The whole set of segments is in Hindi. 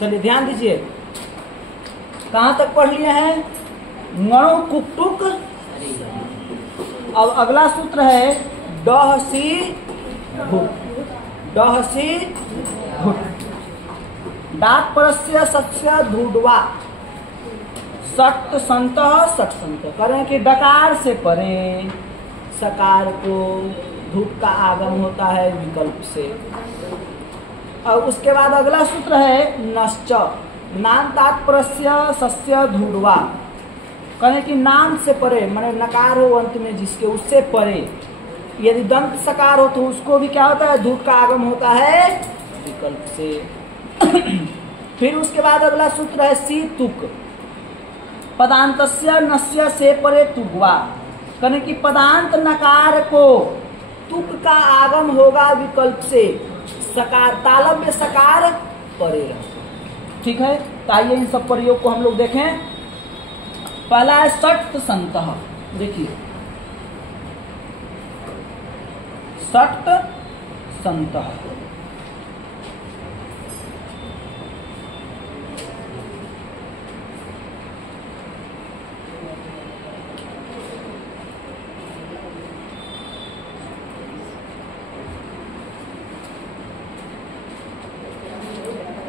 चलिए ध्यान दीजिए, कहां तक पढ़ लिए हैं? ङणु कुकटुक। अब अगला सूत्र है डहसी घुट। डहसी घुट। डाक परस्य सत्स्य धूडवा सट संतः सट संत। करें कि डकार से परे सकार को धूप का आगम होता है विकल्प से। और उसके बाद अगला सूत्र है नश्च। नाम तात्पर्य सस्य धूडवा। कहें कि नाम से परे माने नकार हो अंत में जिसके, उससे परे यदि दंत सकार हो तो उसको भी क्या होता है? धूप का आगम होता है विकल्प से। फिर उसके बाद अगला सूत्र है सी तुक। पदांतस्य नस्य से परे तुगवा। कहें कि पदांत नकार को तुक का आगम होगा विकल्प से, सकार तालव्य में सकार परे रहे। ठीक है, तो आइए इन सब प्रयोग को हम लोग देखें। पहला है सट संतः। देखिए सट संतः।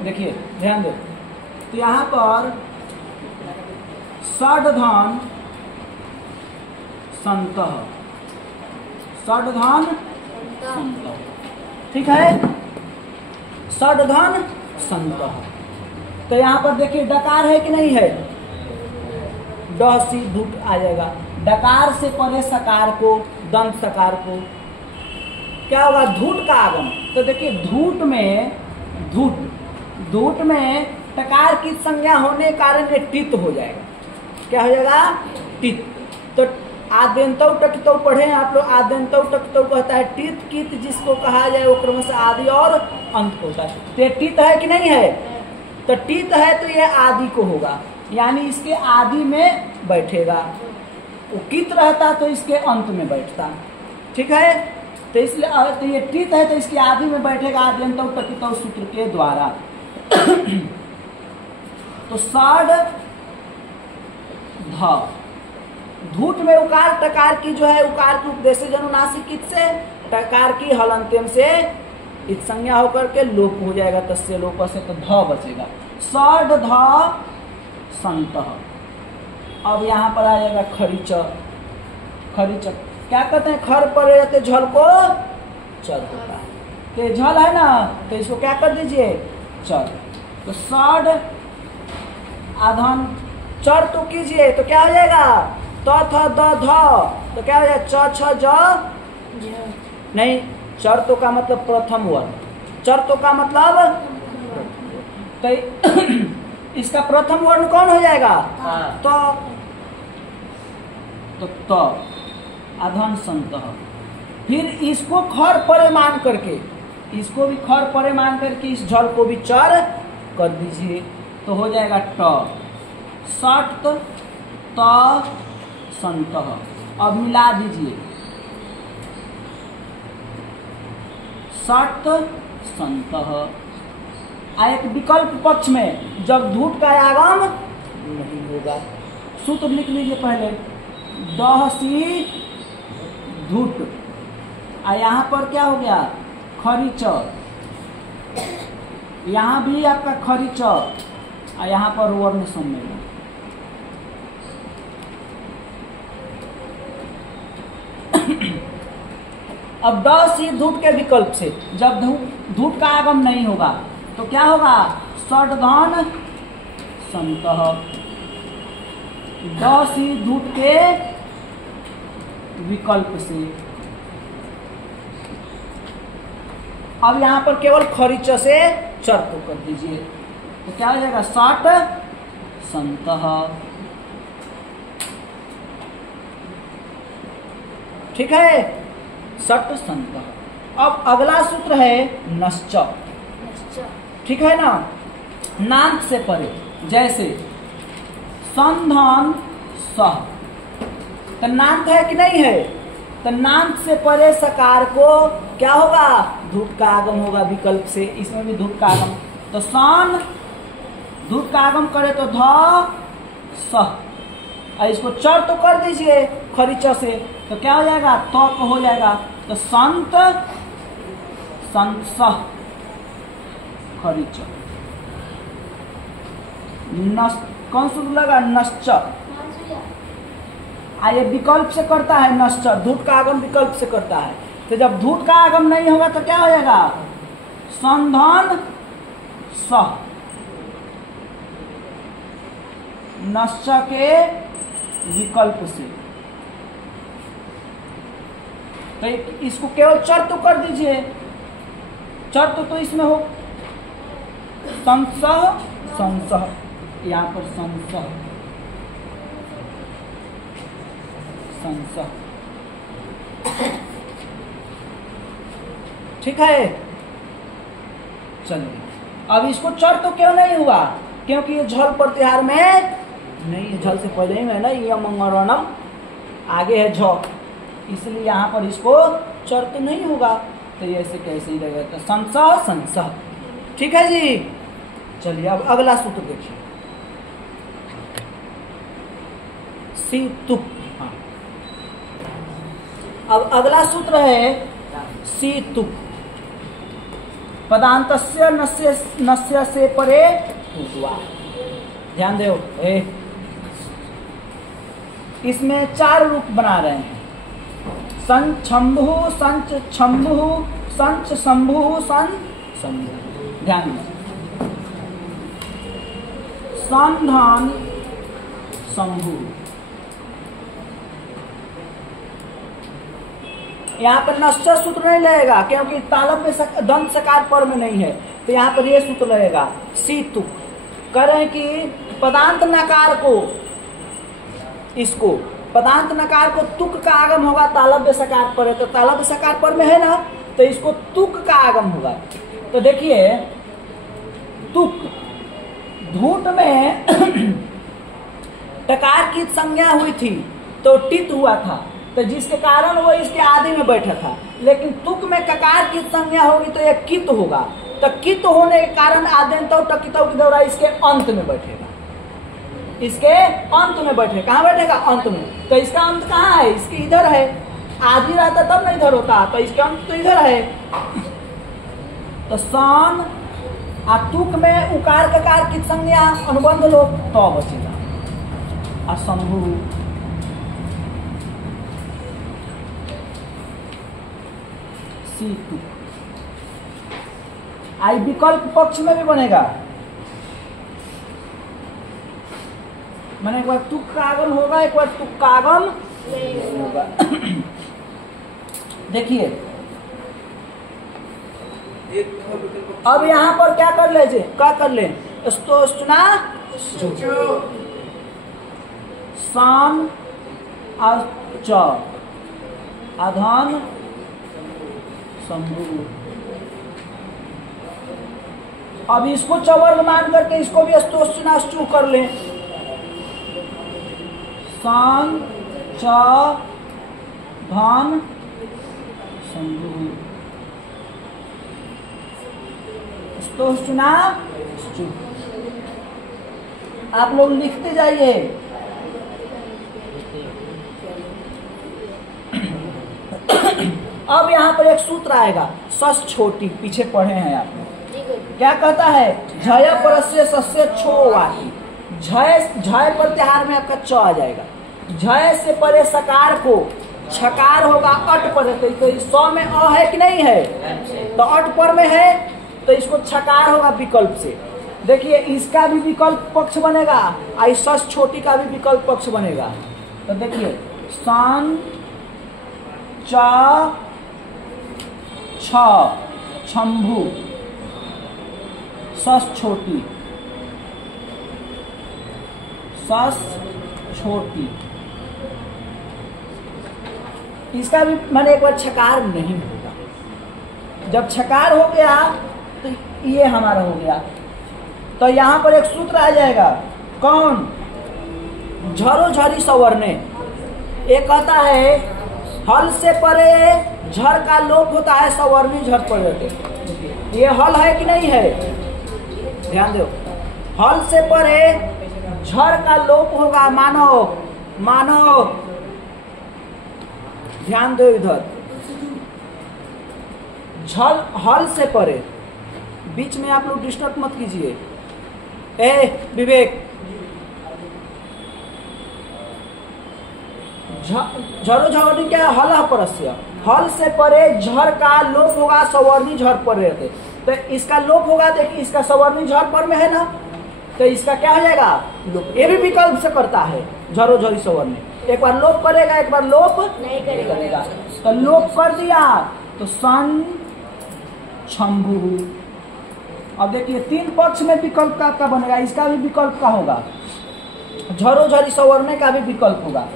देखिए ध्यान दो, तो यहां पर षडधन संतः। षडधन संतः, ठीक है, षडधन संतः। तो यहाँ पर देखिए डकार है कि नहीं है? ड सी धूट आ जाएगा। डकार से परे सकार को, दंत सकार को क्या होगा? धूट का आगम। तो देखिए धूट में धूट, धूट में टकार की संज्ञा होने के कारण ये टित हो जाएगा। क्या हो जाएगा? टित। तो आद्यंतौ टकितौ पढ़े आप लोग। आद्यंतौ टकितौ कहता है टित कित जिसको कहा जाए वो क्रमशः आदि और अंत होता है। तो ये टित है कि नहीं है? तो टित है तो ये आदि को होगा, यानी इसके आदि में बैठेगा। वो कित रहता तो इसके अंत में बैठता। ठीक है, तो इसलिए तो ये टित है तो इसके आदि में बैठेगा आद्यंतौ टकितौ सूत्र के द्वारा। तो साढ़ ध धूट में उकार टकार की जो है उकार की उपदेश जनुनासिक कित से, टकार की हलंत्यम से इत संज्ञा होकर के लोप हो जाएगा। तस्य लोप से तो ध बचेगा। साढ़ ध संतः। अब यहाँ पर आ जाएगा खरीच। खरीच क्या कहते हैं? खर पर रहते झल को चल होता है। तो झल है ना, तो इसको क्या कर दीजिए? चर। तो साढ़ आधन चर तो कीजिए तो क्या हो जाएगा? त थ द ध। तो क्या हो जाएगा? च छ ज नहीं, चर तो का मतलब प्रथम वर्ण। चर तो का मतलब तो इसका प्रथम वर्ण कौन हो जाएगा? तो अधन संतः। फिर इसको खर परे मान करके, इसको भी खर परे मान करके इस झल को भी चर कर दीजिए तो हो जाएगा ट। सट त संतः। अब मिला दीजिए सट संतः। एक विकल्प पक्ष में जब धूट का आगम नहीं होगा, सूत्र लिख लीजिए पहले। दहसी धूट। यहाँ पर क्या हो गया? खरीच। यहाँ भी आपका खरीच और यहाँ पर वर्ण सम्मेलन। अब ड सी धूट के विकल्प से जब धूट का आगम नहीं होगा तो क्या होगा? षडधन संतः। ड सी धूट के विकल्प से। अब यहाँ पर केवल खरीच से चर को कर दीजिए तो क्या हो जाएगा? सट संतः। ठीक है, सट संतः। अब अगला सूत्र है नश्च। ठीक है ना, नाक से परे, जैसे संधन सह। तो नाक है कि नहीं है? तो नाक से परे सकार को क्या होगा? धूप का आगम होगा विकल्प से। इसमें भी धूप का आगम। तो सान धूट का आगम करे तो ध स, इसको चर तो कर दीजिए खरीच से, तो क्या हो जाएगा, तक हो जाएगा। तो संत संस खरीच। कौन सूत्र लगा, नश्च। ये विकल्प से करता है नश्च, धूट का आगम विकल्प से करता है। तो जब धूट का आगम नहीं होगा तो क्या हो जाएगा, संधन स, नश्च के विकल्प से। तो इसको केवल चर तो कर दीजिए, चर तो इसमें हो संसह संसह, यहाँ पर संसह संसह, ठीक है। चलिए अब इसको चर तो क्यों नहीं हुआ, क्योंकि ये झल प्रत्याहार में नहीं, झल से पहले ही में ना यमंगरणम आगे है झ, इसलिए यहाँ पर इसको चर तो नहीं होगा। तो ये ऐसे कैसे ही लगेगा, तो संसह संसह, ठीक है जी। चलिए अब अगला सूत्र देखिए, सी तुक। हाँ, अब अगला सूत्र है सी तुक। पदांतस्य नस्य से परे हुआ, ध्यान दो। इसमें 4 रूप बना रहे हैं, संच छम्भु, संच छम्भु, संच शंभु, सन शंभु। ध्यान दो, संधान शंभु। यहाँ पर नश्च सूत्र नहीं लगेगा, क्योंकि तालब में दंत सकार पर में नहीं है, तो यहाँ पर ये सूत्र लगेगा सी तुक। कह रहे हैं कि पदांत नकार को, इसको पदांत नकार को तुक का आगम होगा तालव्य सकार पर है, तो तालव्य सकार पर में है ना, तो इसको तुक का आगम होगा। तो देखिए तुक, धूट में टकार की संज्ञा हुई थी तो टित हुआ था, तो जिसके कारण वो इसके आदि में बैठा था। लेकिन तुक में ककार की संज्ञा होगी तो यह कित होगा, तो कित होने के कारण आद्यंतो टकितो की द्वारा इसके अंत में बैठेगा, इसके अंत में बैठेगा। कहाँ बैठेगा, अंत में। तो इसका अंत कहाँ है, इसके इधर है। आदि रहता तब ना इधर होता, तो इसका अंत तो इधर है। तो सन तुक में उकार ककार की संज्ञा अनुबंध लो तो बचेगा असंभु। सी तुक आई विकल्प पक्ष में भी बनेगा, मैंने एक बार तुक का आगम होगा, एक बार तुक का आगम नहीं होगा। देखिए अब यहाँ पर क्या कर ले, क्या कर ले, स्तोष्णा सान च अधन शंभु। अब इसको चवर्ग मान करके इसको भी स्तोष्णाश्चु कर ले, सान च धन शंभु। स्तोष्णाश्चु आप लोग लिखते जाइए। अब यहाँ पर एक सूत्र आएगा, सस छोटी, पीछे पढ़े हैं आप लोग। क्या कहता है, झय परस्य सस्य छो वाटी। झय प्रत्याहार में आपका च आ जाएगा। झय से परे सकार को छकार होगा अट पर, तो सौ में अ है कि नहीं है, तो अट पर में है, तो इसको छकार होगा विकल्प से। देखिए इसका भी विकल्प पक्ष बनेगा, और सस छोटी का भी विकल्प पक्ष बनेगा। तो देखिए सन च छ शंभु, सस छोटी, सस छोटी, इसका भी मैंने एक बार छकार नहीं होगा। जब छकार हो गया तो ये हमारा हो गया। तो यहाँ पर एक सूत्र आ जाएगा, कौन, झरो झरी सवर्णे। एक कहता है हल से परे झर का लोप होता है, सवर्णी झर पड़े। ये हल है कि नहीं है, ध्यान दो। हल से परे झर का लोप होगा। मानो मानो ध्यान दो इधर, झल हल से परे, बीच में आप लोग डिस्टर्ब मत कीजिए। ए विवेक, झरो झरोनी क्या है? हल परस्य, हल से परे झर का लोप होगा, सवर्णी झर पर रहते, तो इसका लोप होगा। देखिए इसका सवर्णी झर पर में है ना, तो इसका क्या हो जाएगा? लोप। ये भी विकल्प से करता है, झरो झरी सवर्णी, एक बार लोप करेगा, एक बार लोप नहीं करेगा। तो लोप कर दिया तो सन शंभु। अब देखिए तीन पक्ष में विकल्प का आपका बनेगा, इसका भी विकल्प का होगा, झरो झरी सवर्ण का भी विकल्प होगा।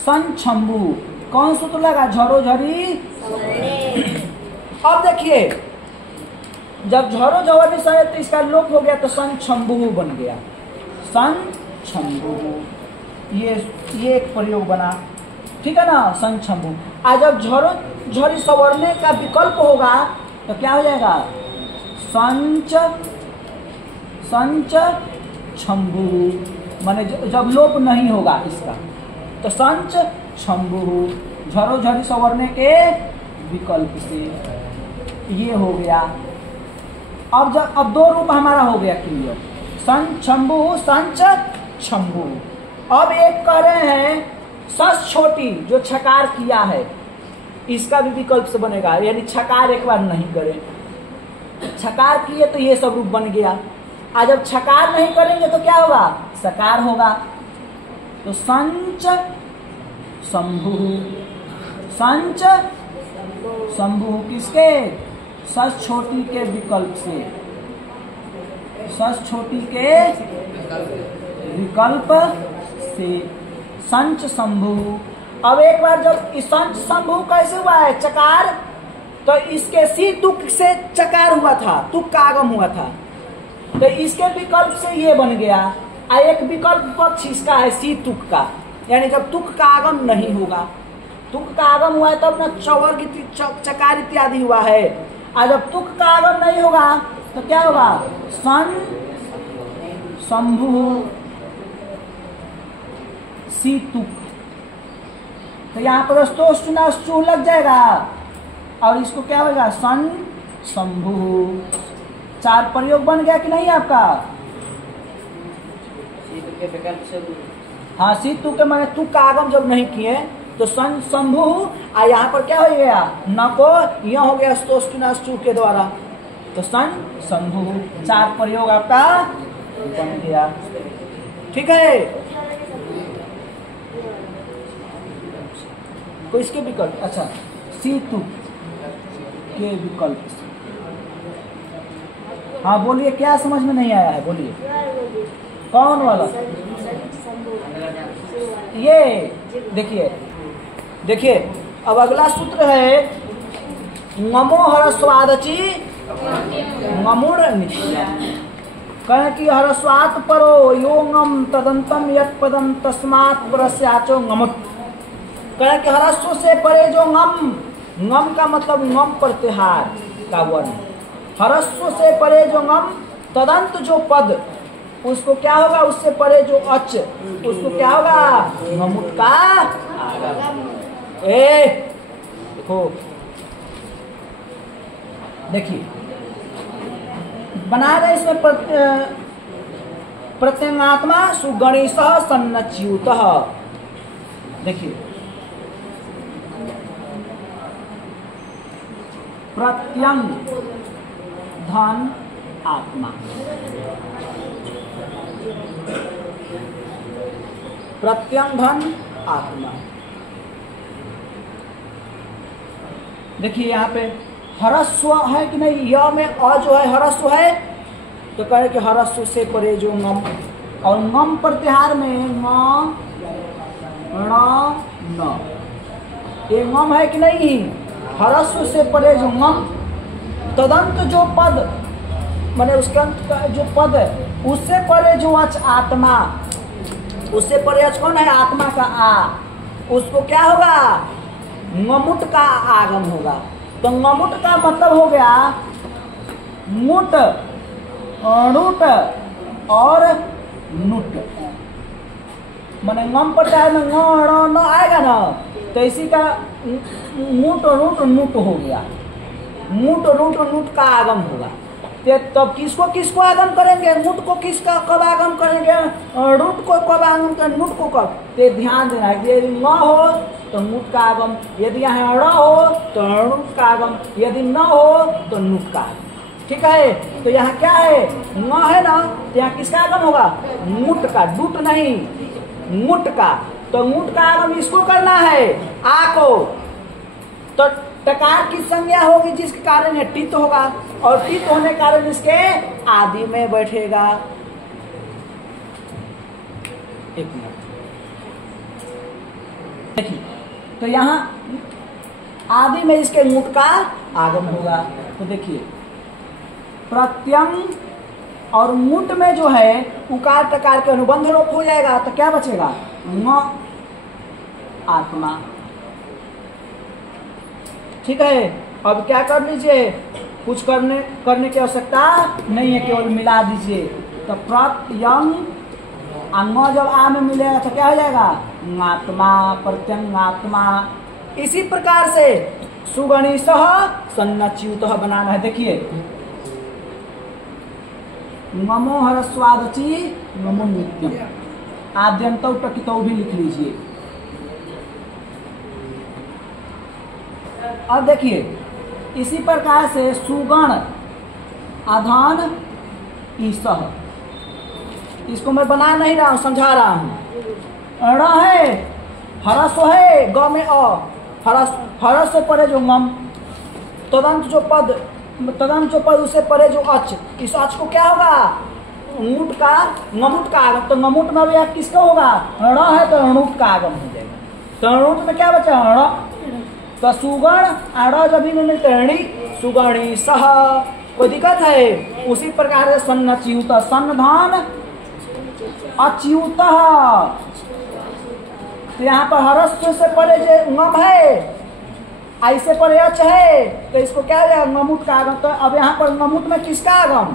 सन शंभु कौन सूत्र लगा? झरो झरी। अब देखिए जब झरो झरी सहे तो इसका लोप हो गया, तो सन शंभु बन गया, सन शंभु। ये एक प्रयोग बना, ठीक है ना, सन शंभु। आज जब झरो झरी सवर्ण का विकल्प होगा तो क्या हो जाएगा? संच संच शंभु, माने जब लोप नहीं होगा इसका, तो संच शंभु, झरो झरी सवर्ण के विकल्प से। ये हो गया। अब दो रूप हमारा हो गया क्लियर, संच शंभु, संच शंभु। अब एक कह रहे हैं सस छोटी, जो छकार किया है, इसका भी विकल्प से बनेगा, यानी छकार एक बार नहीं करें, छकार किए तो ये सब रूप बन गया। आज जब छकार नहीं करेंगे तो क्या होगा? सकार होगा। तो संच शंभु, संच शंभु किसके? सस छोटी के विकल्प से, सस छोटी के विकल्प से संच शंभु। अब एक बार जब संच शंभु कैसे हुआ है? चकार, तो इसके सी तुक से चकार हुआ था, तुक का आगम हुआ था, तो इसके विकल्प से ये बन गया। एक विकल्प पक्ष इसका है सी तुक का, यानी जब तुक का आगम नहीं होगा, तुक का आगम हुआ है तब ना चवर्ग चकार इत्यादि हुआ है। और जब तुक का आगम नहीं होगा तो क्या होगा? सन शंभु सी तुक। तो यहाँ पर स्तोष्टु लग जाएगा और इसको क्या होगा? सन शंभु। चार प्रयोग बन गया कि नहीं आपका? हाँ, सी तुक के माने तुक का आगम जब नहीं किए तो सन शंभु। और यहाँ पर क्या हो गया? न को यह हो गया स्तोष्टु के द्वारा, तो सन शंभु। चार प्रयोग आपका बन गया, ठीक है। तो इसके विकल्प, अच्छा, सी तुक के विकल्प। हाँ बोलिए, क्या समझ में नहीं आया है? बोलिए कौन वाला? ये देखिए अब अगला सूत्र है नमो हरस्वादची नमुर नित्य। कहे कि हरस्वात परो योंगम तदंतम यत् पदम तस्मात् परस्याचो ngमुत। कहे कि हरस्व से परे जो ngम का मतलब ngम प्रत्याहार का वर्ण, हरस्व से परे जो ngम, तदंत जो पद, उसको क्या होगा? उससे परे जो अच, उसको क्या होगा? ngमुत का आगम। देखो, देखिए बना रहे इसमें प्रत्यंगात्मा सुगणेश सन्नच्युत। देखिए प्रत्यंग धन आत्मा, प्रत्यंग धन आत्मा। देखिए यहाँ पे हरस्व है कि नहीं? य में अ जो है हरस्व है, तो कहे कि हरस्व से परे जो ngम, और ngम प्रत्याहार में न ये ngम है कि नहीं? हरस्व से परे जो ngम, तदंत जो पद, माने उसके अंत का जो पद है, उससे परे जो अच आत्मा, उससे परे अच कौन है? आत्मा का आ, उसको क्या होगा? ngमुट का आगम होगा। तो ngमुट का मतलब हो गया मुट, णुट, और नुट। मैंने ngम पर चाहे में न आएगा ना, तो इसी का मुट और नुट हो गया। मुट और नुट का आगम होगा। तब किसको किसको आगम करेंगे? मुट को किसका कब आगम करेंगे? रुट को कब आगम करेंगे? नुट को कब? तो ध्यान देना है, यदि न हो तो मुट का आगम, यदि यहाँ ड़ हो तो नुट का आगम, यदि न हो तो नुट का आगम। ठीक है, तो यहाँ क्या है? न है ना, तो यहाँ किसका आगम होगा? मुट का, डूट नहीं, मुट का। तो मुट का आगम इसको करना है, आ को। तो टकार की संज्ञा होगी जिसके कारण है टित होगा, और टित होने के कारण इसके आदि में बैठेगा। एक मिनट देखिए, तो यहाँ आदि में इसके मुट का आगम होगा। तो देखिए प्रत्यंग और मुट में जो है उकार टकार के अनुबंध लोप हो जाएगा, तो क्या बचेगा? म आत्मा। ठीक है, अब क्या कर लीजिए, कुछ करने की आवश्यकता नहीं है, केवल मिला दीजिए। तो प्रत्यंग अंग जब आ में मिलेगा तो क्या हो जाएगा? आत्मा, प्रत्यंगात्मा। इसी प्रकार से सुगणिसः सन्नच्युतः बनाना है। देखिए नमो हरस्वादची नमो नित्यम, आद्यंतौ टकितौ भी लिख लीजिए। अब देखिए इसी प्रकार से सुगण अधान ईसह, इसको मैं बना नहीं रहा हूं, समझा रहा हूं। ण है, हरस है, ग में अ, हरस से परे जो ngम, तदंत जो पद उसे परे जो अच, इस अच को क्या होगा? ऊट का, ngमुट का आगम। तो ngमुट में भी किसका होगा? ण है तो णुट का आगम हो जाएगा। तो णुट में क्या बचा? ण। तो सुगण आड़ जब भी मिलते सुगणी सह, कोई दिक्कत है? उसी प्रकार से सन्नच्युत, सन्धान अच्युत। तो यहाँ पर हरस्व से परे जो ngम है, ऐसे परे अच है, तो इसको क्या है? ngमुट का आगम। तो अब यहाँ पर ngमुट में किसका आगम?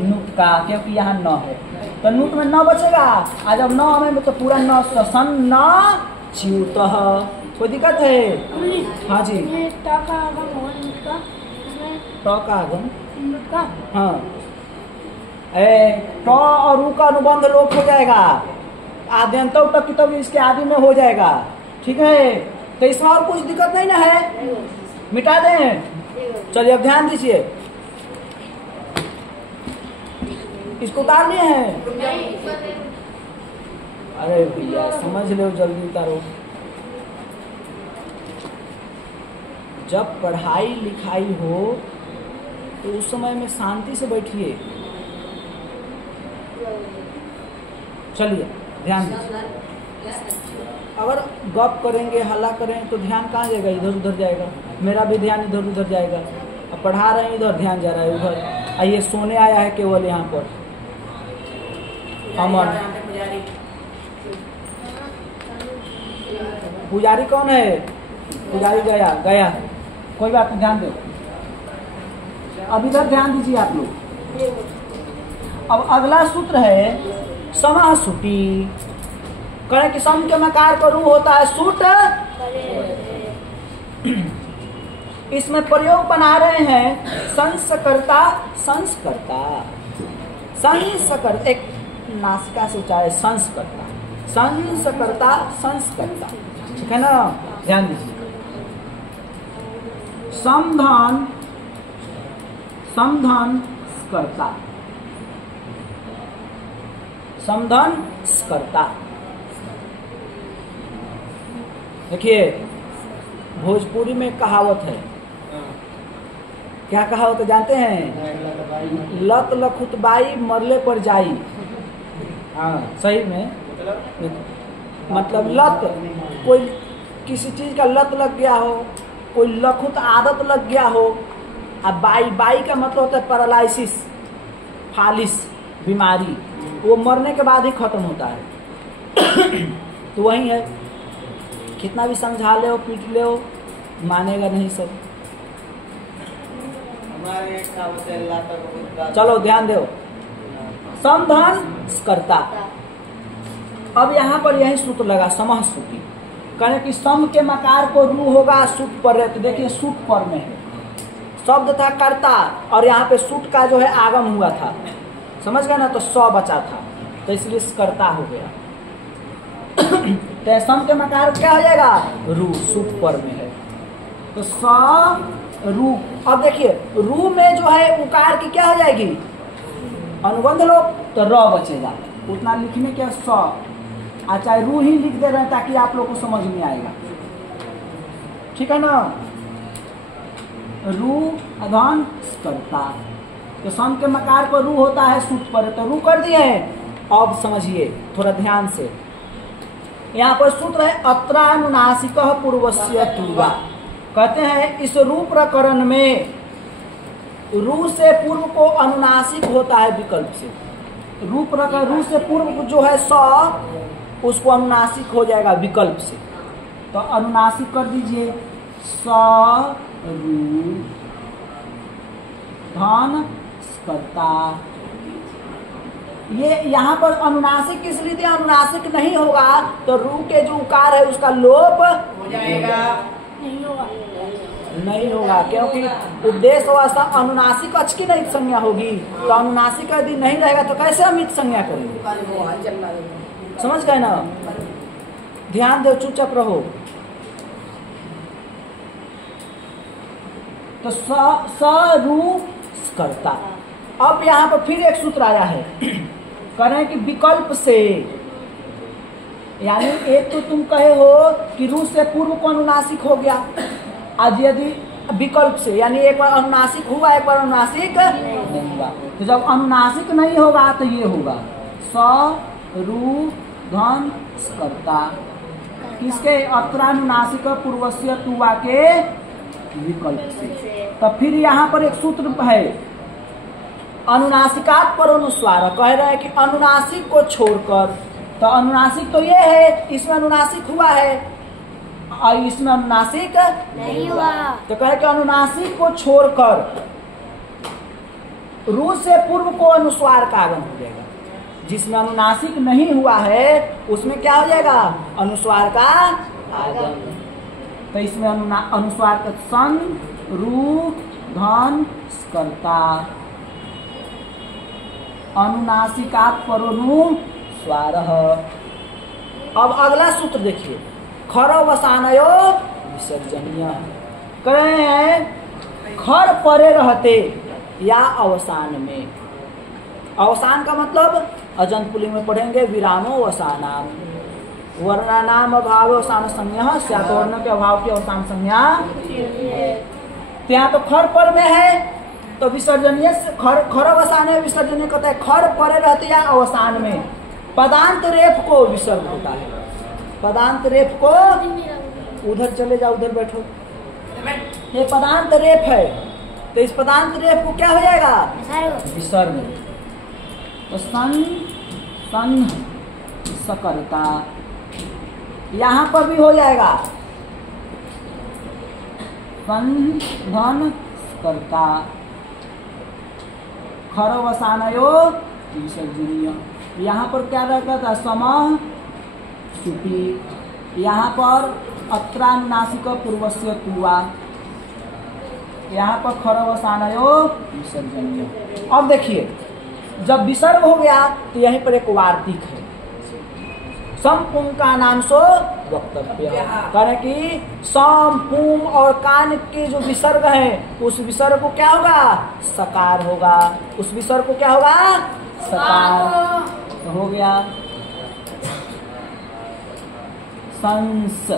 नुट का, क्योंकि यहाँ न है, तो नुट में न बचेगा। आज जब न में तो पूरा न, सन्नच्युत। कोई दिक्कत है? हाँ जी, ट का आगम, हाँ, ट और रू का अनुबंध लोप हो जाएगा, आद्यंतौ टकितौ इसके आदि में हो जाएगा। ठीक है, तो इसमें और कुछ दिक्कत नहीं ना है, मिटा दें। चलिए अब ध्यान दीजिए, इसको उतार लिए हैं? अरे भैया समझ लो, जल्दी उतारो। जब पढ़ाई लिखाई हो तो उस समय में शांति से बैठिए। चलिए ध्यान दीजिए, अगर गप करेंगे, हल्ला करें तो ध्यान कहाँ जाएगा? इधर उधर जाएगा। मेरा भी ध्यान इधर उधर जाएगा। अब पढ़ा रहे हैं, इधर ध्यान जा रहा है उधर। आइए, सोने आया है केवल यहाँ पर अमर। पुजारी कौन है? पुजारी गया गया, कोई बात नहीं, ध्यान दो। अब इधर ध्यान दीजिए आप लोग। अब अगला सूत्र है समाह सुटी। करें कि सम के मकार का रूप होता है सुट। इसमें प्रयोग बना रहे हैं संस्कर्ता, संस्कर्ता, संस्कर्ता, एक नासिका से उच्चारण, संस्कर्ता, संस्कर्ता, संस्कर्ता। ठीक है ना? ध्यान दीजिए। समधान, समधान कर्ता, समधान कर्ता। देखिए भोजपुरी में कहावत है, क्या कहावत है जानते हैं? लत लखुत बाई मरले पर जाई। हाँ सही में, मतलब लत, कोई किसी चीज का लत लग गया हो, कोई लखुत आदत लग गया हो। अब बाई का मतलब होता है पैरालिसिस, फालिस बीमारी, वो मरने के बाद ही खत्म होता है। तो वही है, कितना भी समझा ले हो, पीट ले हो, मानेगा नहीं सब। चलो ध्यान दो, समधन कर्ता। अब यहाँ पर यही सूत्र लगा समह सूत्र, कहने कि सम के मकार को रू होगा सूट पर है, तो देखिए सूट पर में है, शब्द था कर्ता और यहाँ पे सूट का जो है आगम हुआ था, समझ गए ना, तो स बचा था, तो इसलिए कर्ता हो गया। तो सम के मकार क्या हो जाएगा, रू, सूट पर में है, तो स रू। अब देखिए रू में जो है उकार की क्या हो जाएगी, अनुबंध लो तो र बचेगा, उतना लिखने के स, चाहे रू ही लिख दे रहे हैं ताकि आप लोग को समझ में आएगा, ठीक है ना। रू अधन कर्ता, तो सम के मकार पर रू होता है सूट पर, तो रू कर दिए हैं। अब समझिए थोड़ा ध्यान से, यहाँ पर सूत्र है अत्रानुनासिक पूर्वस्य तुवा, कहते हैं इस रू प्रकरण में रू से पूर्व को अनुनासिक होता है विकल्प से, रू प्रकरण रू से पूर्व जो है स उसको अनुनासिक हो जाएगा विकल्प से, तो अनुनासिक कर दीजिए स रू धन कर्ता। ये यहाँ पर अनुनासिक किस रीति अनुनासिक नहीं होगा, तो रू के जो उकार है उसका लोप हो जाएगा, नहीं होगा, क्योंकि उपदेश अवस्था अनुनासिक अच की नहीं संज्ञा होगी, तो अनुनासिक यदि नहीं रहेगा तो कैसे अमित संज्ञा करेंगे, समझ गए ना। ध्यान दो, चुपचाप रहो। तो स रू कर्ता। अब यहाँ पर फिर एक सूत्र आया है, कह रहे हैं कि विकल्प से, यानी एक तो तुम कहे हो कि रू से पूर्व को अनुनासिक हो गया, आज यदि विकल्प से यानी एक बार अनुनासिक हुआ एक बार अनुनासिक नहीं हुआ, तो जब अनुनासिक नहीं होगा तो ये होगा स रू धन कर्ता, किसके, अत्रानुनासिक पूर्वस्य तुवा के विकल्प से। तब फिर यहाँ पर एक सूत्र है अनुनासिकात पर अनुस्वार, कह रहे हैं कि अनुनासिक को छोड़कर, तो अनुनासिक तो ये है, इसमें अनुनासिक हुआ है और इसमें अनुनासिक नहीं हुआ, तो कहे कि अनुनासिक को छोड़कर रू से पूर्व को अनुस्वार का आगम हो जाएगा, जिसमें अनुनासिक नहीं हुआ है उसमें क्या हो जाएगा, अनुस्वार का आगम, तो इसमें अनुस्वार का सन रू धन कर्ता, अनुनासिकात परोनु स्वार। अब अगला सूत्र देखिए, खर वसानयो विसर्जनीय, कह रहे हैं खर परे रहते या अवसान में, अवसान का मतलब अजंत पुलिंग में पढ़ेंगे विरामो वसानाम, वर्णानाम अभाव अवसान संज्ञा, स्यात् वर्ण के अभाव की अवसान संज्ञा, यहाँ तो खर पर में है तो विसर्जनीय, खर वसान विसर्जनीय कहता है, खर परे रहते या अवसान में, पदांत रेफ को विसर्ग होता है, पदांत रेफ को, उधर चले जाओ उधर बैठो, ये पदांत रेफ है, तो इस पदांत रेफ को क्या हो जाएगा, विसर्ग, तो सन सन सकर्ता, यहाँ पर भी हो जाएगा सन धन कर्ता, खर वसानयो विसर्जनीय, यहाँ पर क्या रहता था, समः सुपी, यहाँ पर अत्रानुनासिक पूर्वस्य तुवा, यहाँ पर खर वसानयो विसर्जनीय। अब देखिए जब विसर्ग हो गया तो यहीं पर एक वार्तिक है, सम पुम का नाम सो वक्तव्य, कारण कि सम पुम और कान के जो विसर्ग है उस विसर्ग को क्या होगा, सकार होगा, उस विसर्ग को क्या होगा, सकार, तो हो गया संस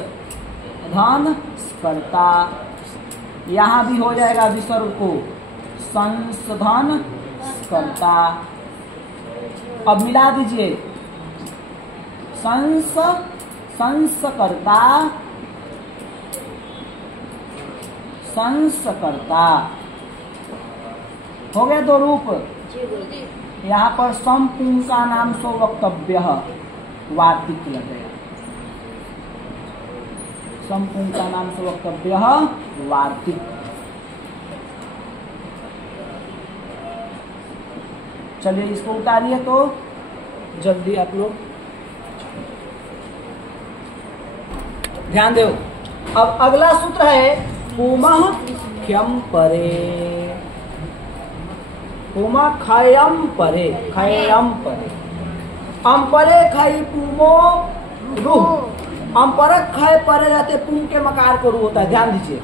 धन कर्ता, यहाँ भी हो जाएगा विसर्ग को संसधन कर्ता। अब मिला दीजिए संसकर्ता संसकर्ता, हो गया दो रूप। यहाँ पर संपूर्ण का नाम सो वक्तव्य वार्तिक लग गया, संपूर्ण का नाम सो वक्तव्य वार्तिक। चलिए इसको उतारिए तो जल्दी आप लोग ध्यान दो। अब अगला सूत्र है पुमः ख्यम परे, पुमः खयम परे, खयम परे, अम्परे खई पुमो रूह, अम्परक खय परे रहते पुम के मकार को रू होता है। ध्यान दीजिए,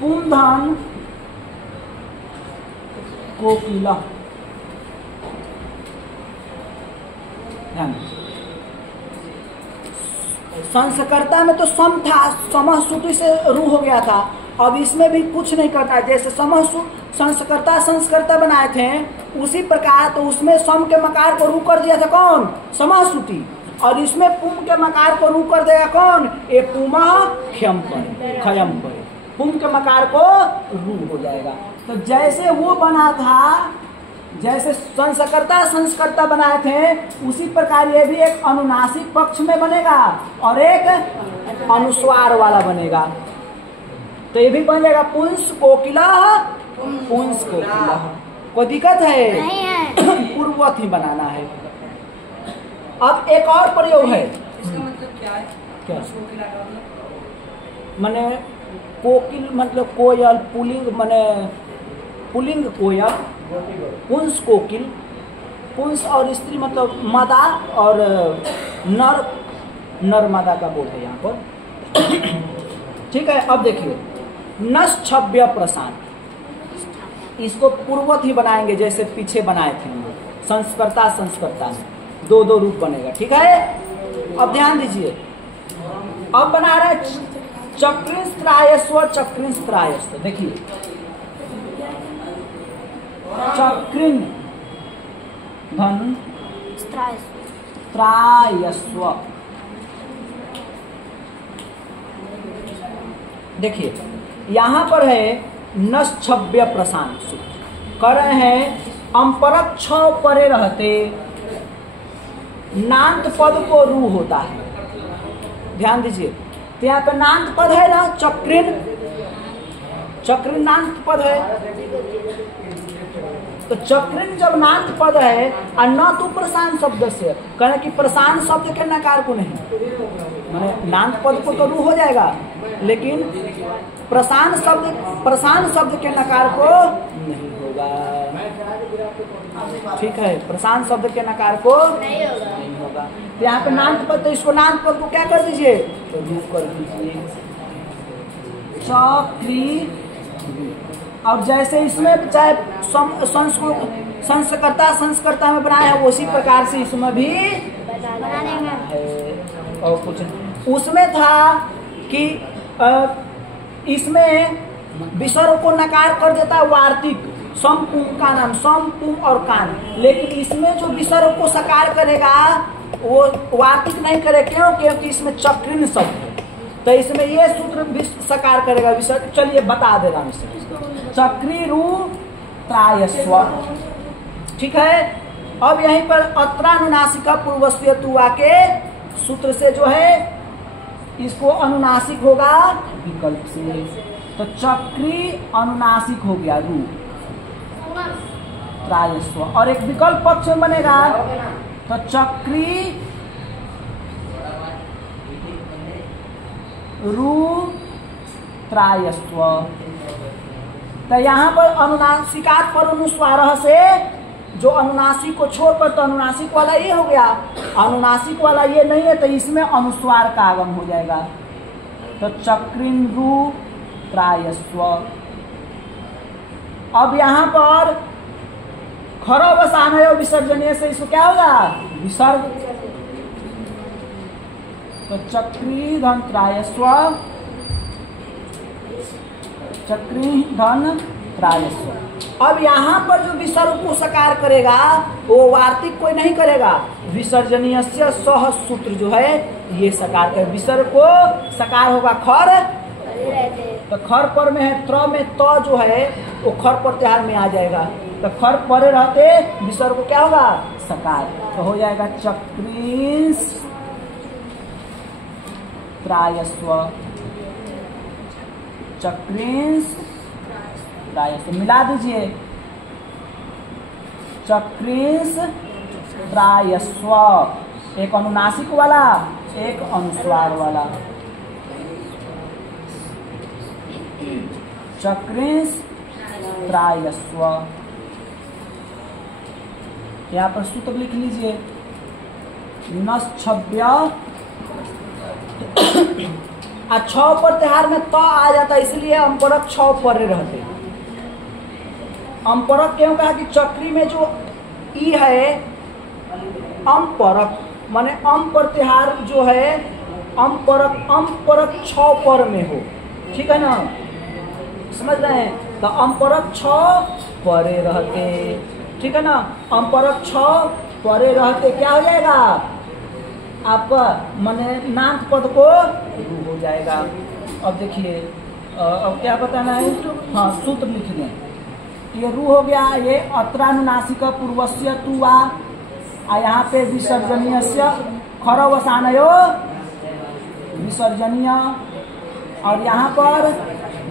पुम धान कोकिला, ध्यान दीजिए। संस्कर्ता में तो सम था, समह सूत्र से रू हो गया था। अब इसमें भी कुछ नहीं करना है, जैसे समह संस्कर्ता संस्कर्ता बनाए थे उसी प्रकार, तो उसमें सम के मकार को रू कर दिया था कौन? समह सूती। और इसमें पुम के मकार को रू कर देगा कौन? ए पुमा ख्यम पर, खयम पर, पुम के मकार को रू हो जाएगा। तो जैसे वो बना था, जैसे संस्कर्ता संस्कर्ता बनाए थे, उसी प्रकार ये भी एक अनुनासिक पक्ष में बनेगा और एक अनुस्वार वाला बनेगा। तो ये भी बन जाएगा पुंस कोकिला, पुंस कोकिला। कोई दिक्कत है? नहीं है। पूर्ववत ही बनाना है। अब एक और प्रयोग है। इसका मतलब क्या है? क्या? कोकिला का मतलब माने कोकिल मतलब कोयल, पुलिंग माने पुलिंग कोयल, पुंस कोकिल, पुंस और स्त्री मतलब मादा और नर, नर मादा का बोल है यहाँ पर। ठीक है, अब देखिए नश्छव्य प्रशांत, इसको पूर्ववत ही बनाएंगे जैसे पीछे बनाए थे हम, संस्कर्ता संस्कर्ता में दो दो रूप बनेगा। ठीक है, अब ध्यान दीजिए, अब बना रहे चक्रिंस्त्रायस्व, चक्रिंस्त्रायस्व। देखिए चक्रिन धन त्रायस्व। देखिए यहां पर है नश्छव्य प्रशांत सूत्र, कर रहे हैं अम्परक छ परे रहते नांत पद को रू होता है। ध्यान दीजिए, तो यहाँ पे नांत पद है ना, चक्रिन, चक्रिन नांत पद है। तो चक्रिन जब नांत पद है और न तो प्रशांत शब्द से, कहना कि प्रशांत शब्द के नकार को नहीं, माने नांत पद को तो रू हो जाएगा, लेकिन प्रशांत शब्द के नकार को नहीं होगा। ठीक है, प्रशांत शब्द के नकार को नहीं होगा। तो यहाँ पे नांत पद, तो इसको नांत पद को क्या कर दीजिए? तो रू कर दीजिए, चक्री। और जैसे इसमें चाहे संस्कर्ता संस्कर्ता में बनाया है, उसी प्रकार से इसमें भी बनाने में है। और कुछ उसमें था कि इसमें विसर्ग को नकार कर देता है वार्तिक, सम पुम का नाम, सम पुम और कान, लेकिन इसमें जो विसर्ग को सकार करेगा वो वार्तिक नहीं करे। क्यों? क्योंकि इसमें चक्रिन शब्द है, तो इसमें ये सूत्र भी सकार करेगा विसर्ग। चलिए बता दे रहा हूं, चक्री रू त्रायस्व। ठीक है, अब यहीं पर अत्रानुनासिका पूर्वस्वीय तुआ के सूत्र से जो है इसको अनुनासिक होगा विकल्प से। तो चक्री अनुनासिक हो गया रू त्रायस्व, और एक विकल्प पक्ष में बनेगा तो चक्री रू त्रायस्व। तो यहाँ पर अनुनासिकात पर अनुस्वार से, जो अनुनासिक को छोड़कर, तो अनुनासिक वाला ये हो गया, अनुनासिक वाला ये नहीं है, तो इसमें अनुस्वार का आगम हो जाएगा। तो चक्रिन रू त्रायस्व। अब यहाँ पर खरवसान है विसर्जनीय से, इसको क्या होगा? विसर्ग। तो चक्री धन त्रायस्व, चक्री धन त्रायस्व। अब यहाँ पर जो विसर्ग को सकार करेगा वो वार्तिक कोई नहीं करेगा, विसर्जनीय से सह सूत्र जो है ये सकार कर, विसर्ग को सकार होगा खर, तो खर पर में है, त्र में त जो है वो खर प्रत्याहार में आ जाएगा, तो खर पर रहते विसर्ग को क्या होगा? सकार। तो हो जाएगा चक्रींस त्रायस्व, चक्रींस त्रायस्व, मिला दीजिए, चक्रिंश त्रायस्व, एक अनुनासिक वाला एक अनुस्वार वाला, चक्रिंश त्रायस्व। यहाँ पर सूत्र लिख लीजिए, नश्छव्य, छ पर त्योहार में त आ जाता, इसलिए अम्परक छ परे रहते। अम्परक क्यों कहा कि चक्री में जो ई है अम्परक, माने अम पर त्योहार जो है अम्परक छ पर में हो, ठीक है ना, समझ रहे हैं, तो अम्परक छ परे रहते, ठीक है ना, अम्परक छ परे रहते क्या हो जाएगा आपका, माने नांत पद को रू हो जाएगा। अब देखिए अब क्या बताना है, हाँ सूत्र लिख दें, ये रू हो गया, ये अत्रानुनासिक पूर्वस्य तुआ, यहाँ पे विसर्जनीय से खरवसानयो विसर्जनीय, और यहाँ पर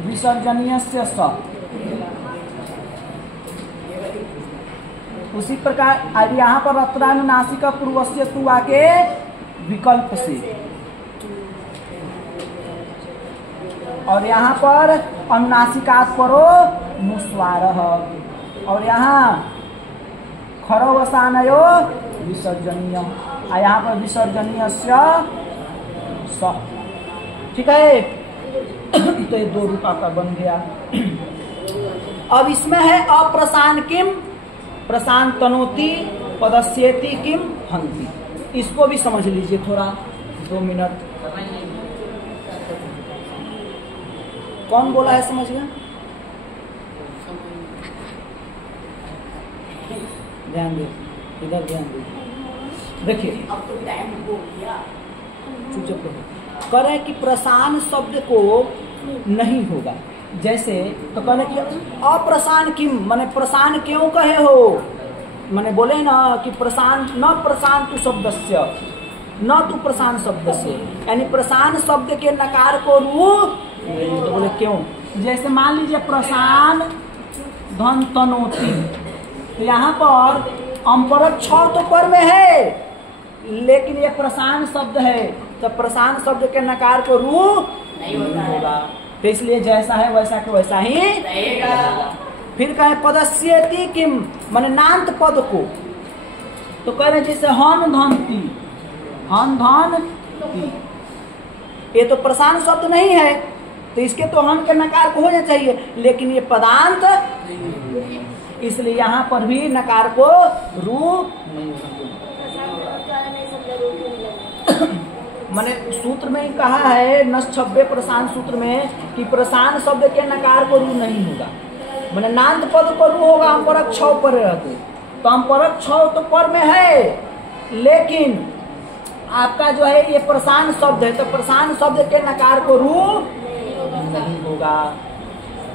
विसर्जनीय से स। उसी प्रकार यहाँ पर अत्रानुनासिक पूर्वस्य तुआ के विकल्प से, और यहाँ पर अनुनासिकात परो नुस्वार, और यहाँ खरवसानयो विसर्जनीय, यहाँ पर विसर्जनीय स, ठीक है। तो ये दो रूपा का बन गया। अब इसमें है अप्रसान किम प्रशांत तनोति पदस्येति किम हंति, इसको भी समझ लीजिए थोड़ा 2 मिनट। कौन बोला है समझ गया, ध्यान दे, इधर ध्यान दे, देखिए चुप करें कि प्रसान शब्द को नहीं होगा, जैसे तो कहने की अप्रसान किम, माने प्रसान क्यों कहे हो, माने बोले ना कि प्रसान न प्रसान तु शब्दस्य, न तु प्रसान शब्द से, यानी प्रसान शब्द के नकार को रू, तो बोले क्यों, जैसे मान लीजिए प्रसान धन तनोति, तो यहाँ पर अम्परक छ तो पर में है, लेकिन ये प्रसान शब्द है, तो प्रसान शब्द के नकार को रू नहीं होगा, तो इसलिए जैसा है वैसा के वैसा ही रहेगा। फिर कहे पदस्येति किम, माने नांत पद को, तो कह रहे जैसे हन धन ती, हन धन ती, ये तो प्रसान शब्द नहीं है, तो इसके तो हन के नकार को होना चाहिए, लेकिन ये पदांत, इसलिए यहाँ पर भी नकार को रू नहीं होगा। मैंने सूत्र में कहा है नश्छव्य प्रसान सूत्र में कि प्रसान शब्द के नकार को रू नहीं होगा, मैंने नांत पद को रू होगा, अम्परक छ पर रहते, तो अम्परक छ तो पर में है, लेकिन आपका जो है ये प्रसान शब्द है, तो प्रसान शब्द के नकार को रू नहीं होगा,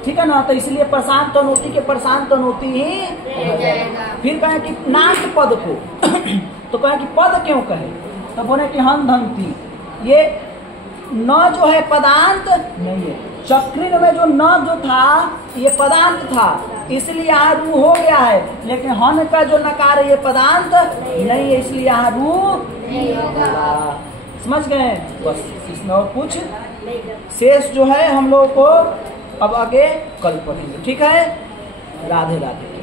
ठीक है ना, तो इसलिए प्रशांत तनोति के प्रशांत तनोति ही जाएगा। फिर कहें कि नांत पद को तो कहें कि पद क्यों कहे, तो बोले कि हन धनती, ये न जो है पदांत नहीं है, चक्रिन में जो न जो था ये पदांत था, इसलिए यहाँ रू हो गया है, लेकिन हन का जो नकार है ये पदांत नहीं है, इसलिए यहाँ रू नहीं होगा। समझ गए, बस इसमें और कुछ शेष जो है हम लोग को अब आगे कल पढ़ेंगे, ठीक है। राधे राधे।